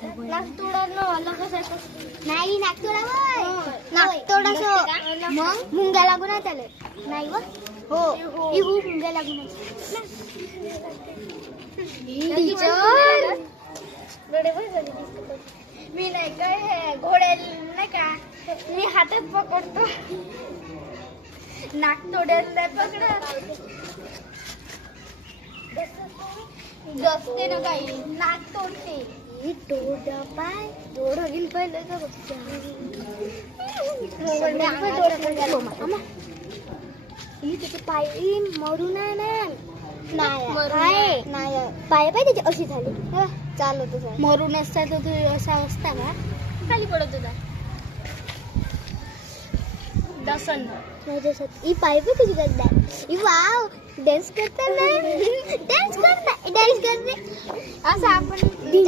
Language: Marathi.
नागतोडा नाही नागतोडा नागतोडा मग मुंग्या लागून आहे त्याला नाही व हो इहू मुंग्या लागून टीचर मी नाही काय घोड्या नाही का मी हातात पकडतो नागतोड्याला पकड गसते ना काही नाक तोडते तोडा पाय तोड होईल पहिलं का त्याचे पाय मरून आहे नाही पाय पाय त्याची अशी झाली चालत मरून असता तर तू असा असता का खाली पडत होता दसन माझ्यासाठी पाय पण तुझी करतात वाव डान्स करता डान्स करते असं आपण